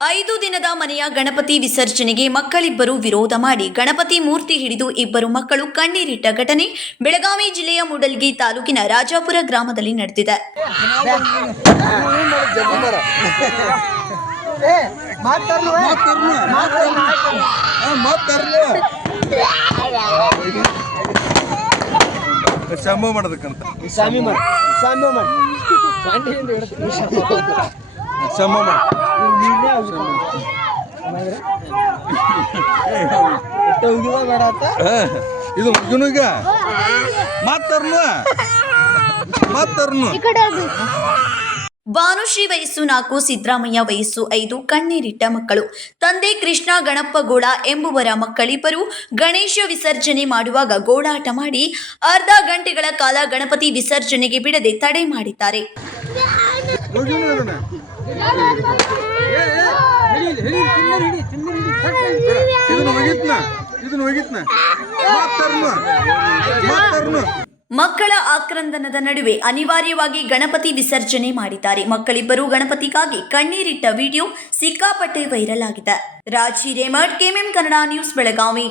ಐದು ದಿನದ ಮನೆಯ ಗಣಪತಿ ವಿಸರ್ಜನೆಗೆ ಮಕ್ಕಳಿಬ್ಬರು ವಿರೋಧ ಮಾಡಿ ಗಣಪತಿ ಮೂರ್ತಿ ಹಿಡಿದು ಇಬ್ಬರು ಮಕ್ಕಳು ಕಣ್ಣೀರಿಟ್ಟ ಘಟನೆ ಬೆಳಗಾವಿ ಜಿಲ್ಲೆಯ ಮೂಡಲ್ಗಿ ತಾಲೂಕಿನ ರಾಜಾಪುರ ಗ್ರಾಮದಲ್ಲಿ ನಡೆದಿದೆ. ಅಂತ ಇದು ಮುಗಿನು ಈಗ ಮಾತಾರ್ನು. ಮಾತಾರ್ನು ಭಾನುಶ್ರೀ ವಯಸ್ಸು ನಾಲ್ಕು ಸಿದ್ದರಾಮಯ್ಯ ವಯಸ್ಸು ಐದು ಕಣ್ಣೀರಿಟ್ಟ ಮಕ್ಕಳು. ತಂದೆ ಕೃಷ್ಣ ಗಣಪ್ಪಗೌಡ ಎಂಬುವರ ಮಕ್ಕಳಿಬ್ಬರು ಗಣೇಶ ವಿಸರ್ಜನೆ ಮಾಡುವಾಗ ಗೋಳಾಟ ಮಾಡಿ ಅರ್ಧ ಗಂಟೆಗಳ ಕಾಲ ಗಣಪತಿ ವಿಸರ್ಜನೆಗೆ ಬಿಡದೆ ತಡೆ ಮಾಡಿದ್ದಾರೆ. ಮಕ್ಕಳ ಆಕ್ರಂದನದ ನಡುವೆ ಅನಿವಾರ್ಯವಾಗಿ ಗಣಪತಿ ವಿಸರ್ಜನೆ ಮಾಡಿದ್ದಾರೆ. ಮಕ್ಕಳಿಬ್ಬರು ಗಣಪತಿಗಾಗಿ ಕಣ್ಣೀರಿಟ್ಟ ವಿಡಿಯೋ ಸಿಕ್ಕಾಪಟ್ಟೆ ವೈರಲ್ ಆಗಿದೆ. Raji Remath KMM Kannada news Belagavi.